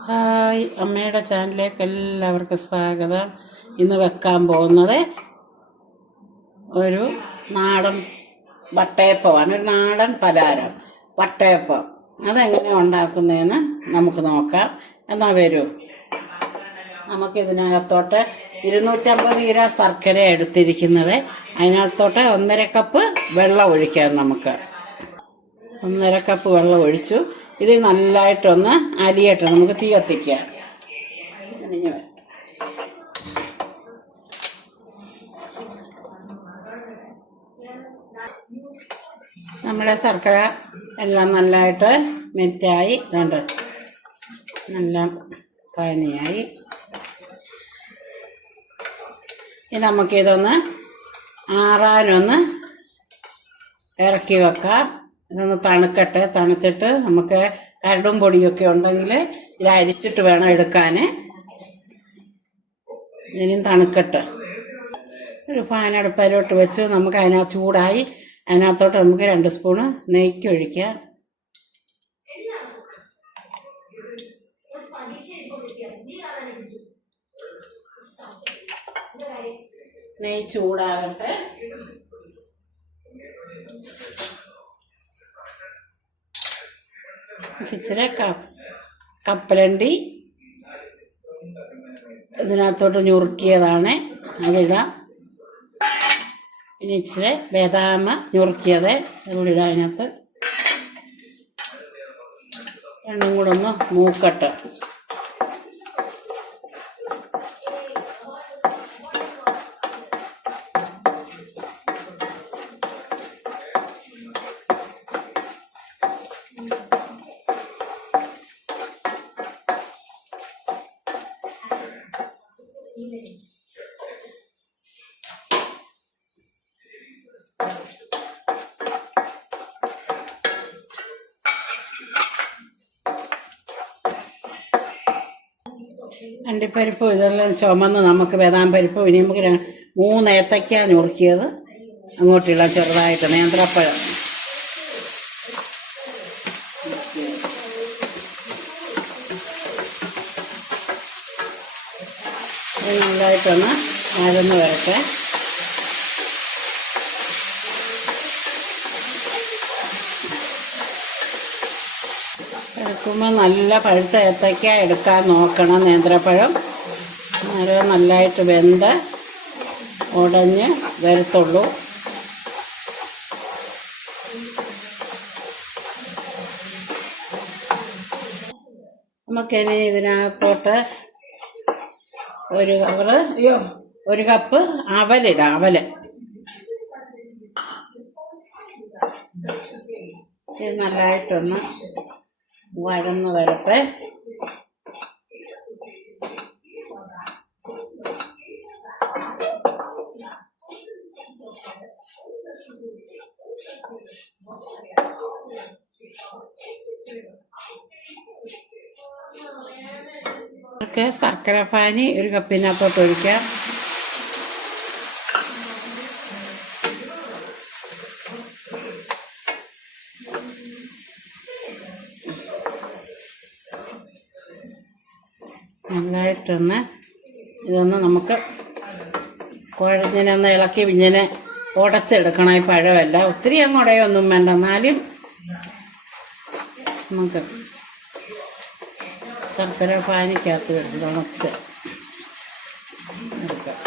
Hi അമ്മയുടെ ചാനലിലേക്ക് എല്ലാവർക്കും സ്വാഗതം. ഇന്ന് വെക്കാൻ പോകുന്നത് ഒരു നാടൻ വട്ടയപ്പമാണ്. ഒരു നാടൻ പലഹാരം. വട്ടയപ്പം. അതെങ്ങനെ ഉണ്ടാക്കുന്നതെന്ന് നമുക്ക് നോക്കാം. എന്നാ വരൂ. നമുക്കിതിനകത്തോട്ട് ഇരുന്നൂറ്റമ്പത് കിലോ ശർക്കര എടുത്തിരിക്കുന്നത്. അതിനകത്തോട്ട് ഒന്നര കപ്പ് വെള്ളം ഒഴിക്കാം നമുക്ക്. ഒന്നര കപ്പ് വെള്ളം ഒഴിച്ചു. ഇത് നല്ലതായിട്ടൊന്ന് അലിയട്ടെ നമുക്ക് തീ കത്തിക്കാം. നമ്മുടെ ശർക്കര എല്ലാം നല്ലതായിട്ട് മെറ്റായി. വേണ്ട നല്ല പനിയായി ഇനി നമുക്കിതൊന്ന് ആറാനൊന്ന് ഇറക്കി വെക്കാം. ഇതൊന്ന് തണുക്കട്ടെ തണുത്തിട്ട് നമുക്ക് കരടും പൊടിയൊക്കെ ഉണ്ടെങ്കിൽ ഇത് അരിച്ചിട്ട് വേണം എടുക്കാൻ ഇനിയും തണുക്കട്ടെ. ഒരു ഫാൻ അടുപ്പയിലോട്ട് വെച്ച് നമുക്ക് അതിനകത്ത് ചൂടായി അതിനകത്തോട്ട് നമുക്ക് രണ്ട് സ്പൂണ് നെയ്ക്ക് ഒഴിക്കാം. നെയ് ചൂടാകട്ടെ. ഇച്ചിരി കപ്പലണ്ടി. ഇതിനകത്തോട്ട് ഞുറുക്കിയതാണ് അതിടാം. പിന്നെ ഇച്ചിരി ബദാമ ഞുറുക്കിയത് അതുകൂടിടാം അതിനകത്ത്. രണ്ടും കൂടെ ഒന്ന് മൂക്കട്ടെ. അണ്ടിപ്പരിപ്പും ഇതെല്ലാം ചുമന്ന് നമുക്ക് ബദാം പരിപ്പ് ഇനി നമുക്ക് മൂന്ന് ഏത്തയ്ക്ക ഞുറുക്കിയത് അങ്ങോട്ടിടാം ചെറുതായിട്ട് നേന്ത്രപ്പഴം. നല്ലതായിട്ടൊന്ന് അരന്ന് വരട്ടെ. എടുക്കുമ്പോൾ നല്ല പഴുത്ത ഏത്തയ്ക്ക എടുക്കാൻ നോക്കണം നേന്ത്രപ്പഴം. അന്നേരം നല്ലതായിട്ട് വെന്ത് ഉടഞ്ഞ് വരത്തുള്ളൂ. നമുക്കിനി ഇതിനകത്തോട്ട് ഒരു കവറ് അയ്യോ ഒരു കപ്പ് അവലിടാം അവൽ. നല്ലതായിട്ടൊന്ന് വഴന്ന് വരട്ടെ. ശർക്കര പാനി ഒരു കപ്പിനകത്തോട്ട് ഒഴിക്കാം. നല്ലതായിട്ടൊന്ന് ഇതൊന്ന് നമുക്ക് കുഴഞ്ഞിനെ ഒന്ന് ഇളക്കി ഇങ്ങനെ ഉടച്ചെടുക്കണം. ഈ പഴമല്ല. ഒത്തിരി അങ്ങ് ഉടയൊന്നും വേണ്ട. എന്നാലും നമുക്ക് ശർക്കര പാനിക്കകത്ത് വെച്ച് ഉണച്ച് എടുക്കാം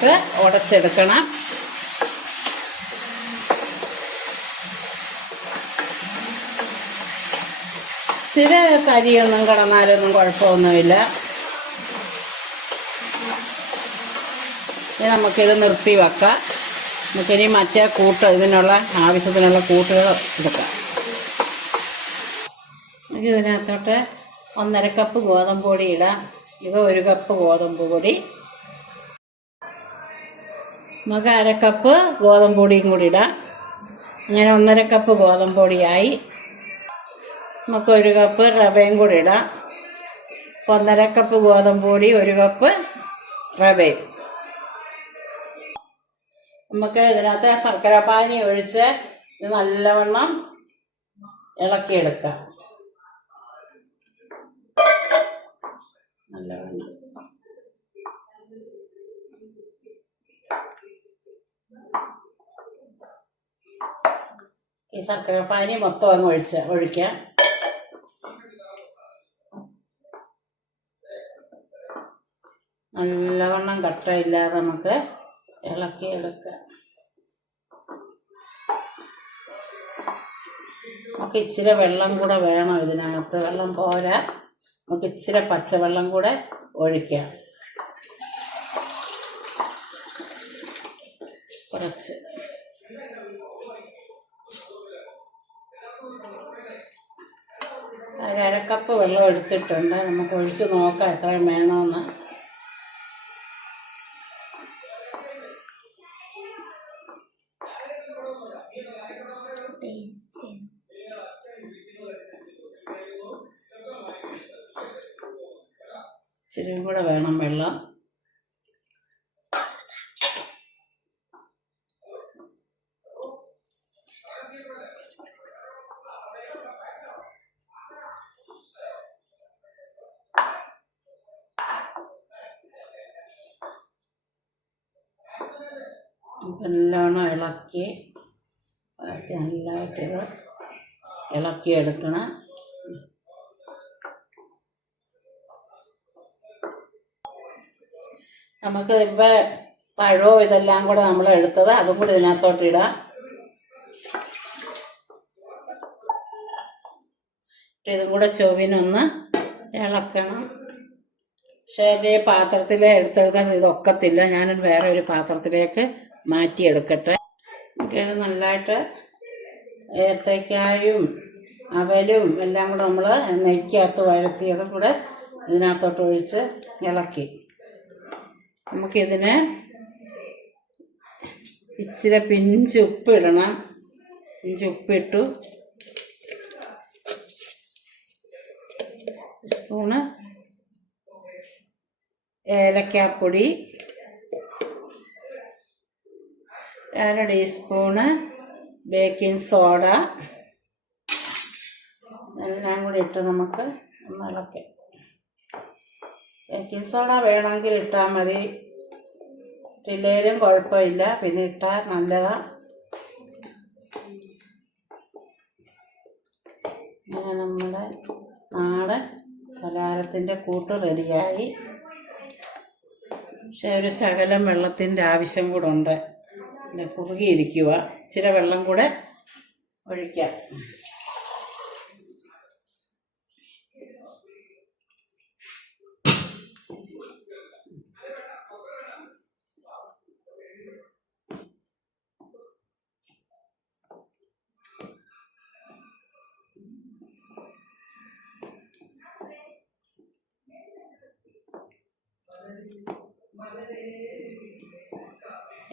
നല്ലതായിട്ട് ഉടച്ചെടുക്കണം. ചില കരിയൊന്നും കിടന്നാലൊന്നും കുഴപ്പമൊന്നുമില്ല. ഇനി നമുക്കിത് നിർത്തി വെക്കാം. നമുക്കിനി മറ്റേ കൂട്ട് ഇതിനുള്ള ആവശ്യത്തിനുള്ള കൂട്ടുകൾ എടുക്കാം. നമുക്ക് ഇതിനകത്തോട്ട് ഒന്നര കപ്പ് ഗോതമ്പ് പൊടി ഇടാം. ഇത് ഒരു കപ്പ് ഗോതമ്പ് പൊടി. നമുക്ക് അര കപ്പ് ഗോതമ്പ് പൊടിയും കൂടി ഇടാം. അങ്ങനെ ഒന്നര കപ്പ് ഗോതമ്പ് പൊടിയായി നമുക്ക് ഒരു കപ്പ് റവയും കൂടി ഇടാം. ഒന്നര കപ്പ് ഗോതമ്പ് പൊടി ഒരു കപ്പ് റവയും. നമുക്ക് ഇതിനകത്ത് ശർക്കര പാനി ഒഴിച്ച് ഇത് നല്ലവണ്ണം ഇളക്കിയെടുക്കാം. നല്ലവണ്ണം. ഈ ശർക്കര പാനി മൊത്തം അങ്ങ് ഒഴിച്ച് ഒഴിക്കാം നല്ലവണ്ണം കട്ടയില്ലാതെ നമുക്ക് ഇളക്കി എടുക്കുക നമുക്ക് ഇച്ചിരി വെള്ളം കൂടെ വേണം ഇതിനകത്ത്. വെള്ളം പോരാ. നമുക്ക് ഇച്ചിരി പച്ചവെള്ളം കൂടെ ഒഴിക്കാം. കുറച്ച്. അരക്കപ്പ് വെള്ളം എടുത്തിട്ടുണ്ട്. നമുക്ക് ഒഴിച്ച് നോക്കാം എത്രയും വേണമെന്ന് ഇച്ചിരിയും കൂടെ വേണം വെള്ളം. നല്ലോണം ഇളക്കി ഇത് ഇളക്കിയെടുക്കണം നമുക്ക് ഇപ്പം പഴവും ഇതെല്ലാം കൂടെ നമ്മൾ എടുത്തത് അതും കൂടി ഇതിനകത്തോട്ട് ഇടാം. ഇതും കൂടെ ചൊവിനൊന്ന് ഇളക്കണം. പക്ഷേ എന്റെ ഈ പാത്രത്തിൽ എടുത്തെടുത്താൽ ഇതൊക്കത്തില്ല. ഞാൻ വേറെ ഒരു പാത്രത്തിലേക്ക് മാറ്റിയെടുക്കട്ടെ. നമുക്കിത് നല്ലതായിട്ട് ഏത്തയ്ക്കായും അവലും എല്ലാം കൂടെ നമ്മൾ നെയ്ക്കകത്ത് വഴത്തിയതും കൂടെ ഇതിനകത്തോട്ട് ഒഴിച്ച് ഇളക്കി. നമുക്കിതിന് ഇച്ചിരി പിഞ്ച് ഇടണം പിഞ്ച് ഉപ്പിട്ടു. സ്പൂണ് ഏലക്കാപ്പൊടി. അര ടീസ്പൂണ് ബേക്കിംഗ് സോഡ. എല്ലാം കൂടി ഇട്ട് നമുക്ക് ഒന്ന് ബേക്കിംഗ് സോഡ വേണമെങ്കിൽ ഇട്ടാൽ മതി. ഇട്ടില്ലേലും കുഴപ്പമില്ല. പിന്നെ ഇട്ടാൽ നല്ലതാണ് അങ്ങനെ നമ്മുടെ നാടൻ പലഹാരത്തിന്റെ കൂട്ട് റെഡിയായി. പക്ഷേ ഒരു ശകലം വെള്ളത്തിന്റെ ആവശ്യം കൂടെ ഉണ്ട്. കുറുകിയിരിക്കുക ഇച്ചിരി വെള്ളം കൂടെ ഒഴിക്കാം.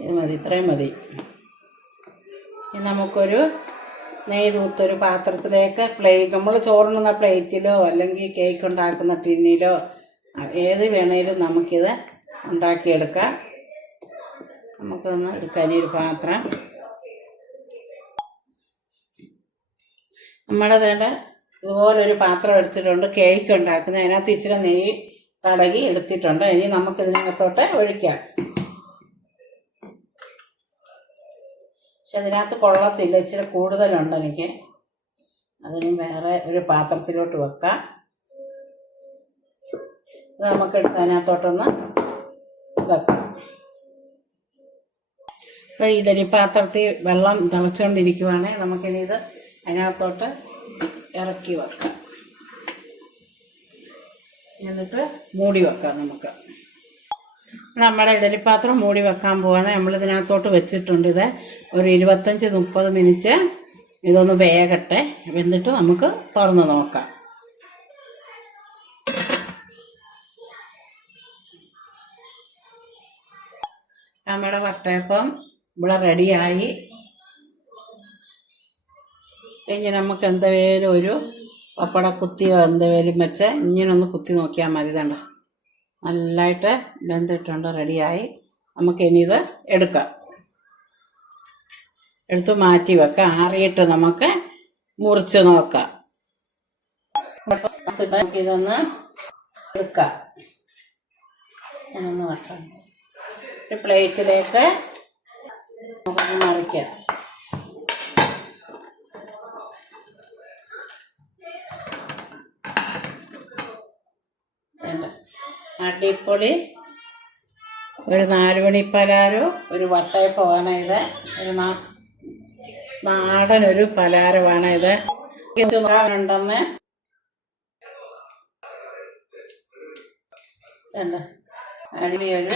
ഇത് മതി ഇത്രയും മതി. ഇനി നമുക്കൊരു നെയ്യ് തൂത്തൊരു പാത്രത്തിലേക്ക് പ്ലേറ്റ് നമ്മൾ ചോറുണ്ണുന്ന പ്ലേറ്റിലോ അല്ലെങ്കിൽ കേക്ക് ഉണ്ടാക്കുന്ന ടിന്നിലോ ഏത് വേണേലും നമുക്കിത് ഉണ്ടാക്കിയെടുക്കാം. നമുക്കൊന്ന് എടുക്കാൻ ഈ ഒരു പാത്രം. നമ്മുടെ വേണ്ട ഇതുപോലൊരു പാത്രം എടുത്തിട്ടുണ്ട് കേക്ക് ഉണ്ടാക്കുന്നത്. അതിനകത്ത് ഇച്ചിരി നെയ്യ് തടകി എടുത്തിട്ടുണ്ട്. ഇനി നമുക്കിതിനകത്തോട്ട് ഒഴിക്കാം. പക്ഷെ അതിനകത്ത് കൊള്ളത്തില്ല ഇച്ചിരി കൂടുതലുണ്ട് എനിക്ക്. അതിന് വേറെ ഒരു പാത്രത്തിലോട്ട് വെക്കാം. ഇത് നമുക്ക് എടുത്ത് അതിനകത്തോട്ടൊന്ന് വെക്കാം. ഇപ്പോൾ ഇഡലി പാത്രത്തിൽ വെള്ളം തിളച്ചുകൊണ്ടിരിക്കുവാണെങ്കിൽ നമുക്കിനി ഇത് അതിനകത്തോട്ട് ഇറക്കി വെക്കാം. എന്നിട്ട് മൂടി വെക്കാം നമുക്ക്. നമ്മുടെ ഇഡലിപ്പാത്രം മൂടി വെക്കാൻ പോവാണ്. നമ്മൾ ഇതിനകത്തോട്ട് വെച്ചിട്ടുണ്ട് ഇത്. ഒരു ഇരുപത്തഞ്ച് മുപ്പത് മിനിറ്റ് ഇതൊന്ന് വേകട്ടെ. വെന്നിട്ട് നമുക്ക് തുറന്ന് നോക്കാം. നമ്മുടെ വട്ടയപ്പം ഇവിടെ റെഡിയായി. ഇനി നമുക്ക് എന്തെങ്കിലും ഒരു പപ്പട കുത്തിയോ എന്തെങ്കിലും വെച്ച് ഇങ്ങനെ ഒന്ന് കുത്തി നോക്കിയാൽ മതി തണ്ട നല്ലതായിട്ട് വെന്തിട്ടുണ്ട് റെഡിയായി. നമുക്ക് ഇനി ഇത് എടുക്കാം. എടുത്ത് മാറ്റി വെക്കാം. ആറിയിട്ട് നമുക്ക് മുറിച്ച് നോക്കാം. ഇതൊന്ന് എടുക്കാം. ഒന്ന് ഒരു പ്ലേറ്റിലേക്ക് മറിക്കാം വേണ്ട. അടിപൊളി. ഒരു നാലുമണി പലാരോ ഒരു വട്ടയപ്പമാണ് ഇത്. ഒരു നാടൻ ഒരു പലാരമാണ് ഇത്. ഉണ്ടെന്ന് വേണ്ട അടിപൊളി ഒരു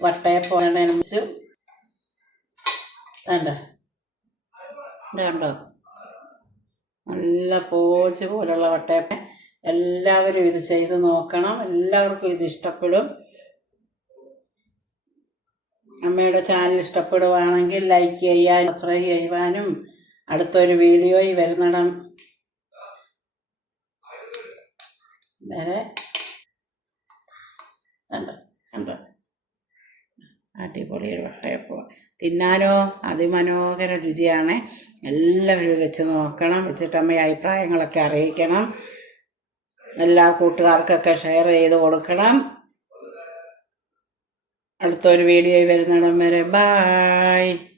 വട്ടയപ്പമാണ് വേണ്ട കണ്ടോ ഉണ്ടോ നല്ല പോച്ച് പോലുള്ള വട്ടയപ്പം എല്ലാവരും ഇത് ചെയ്ത് നോക്കണം. എല്ലാവർക്കും ഇത് ഇഷ്ടപ്പെടും. അമ്മയുടെ ചാനൽ ഇഷ്ടപ്പെടുവാണെങ്കിൽ ലൈക്ക് ചെയ്യാനും സബ്സ്ക്രൈബ് ചെയ്യുവാനും അടുത്തൊരു വീഡിയോയിൽ വരുന്നിടം വരെ അടിപൊളി ഒരു വട്ടയപ്പം. തിന്നാനോ അതിമനോഹര രുചിയാണ്. എല്ലാവരും വെച്ച് നോക്കണം. വെച്ചിട്ട് അഭിപ്രായങ്ങളൊക്കെ അറിയിക്കണം. എല്ലാ കൂട്ടുകാർക്കൊക്കെ ഷെയർ ചെയ്ത് കൊടുക്കണം. അടുത്തൊരു വീഡിയോ വരുന്നിടം വരെ. ബായ്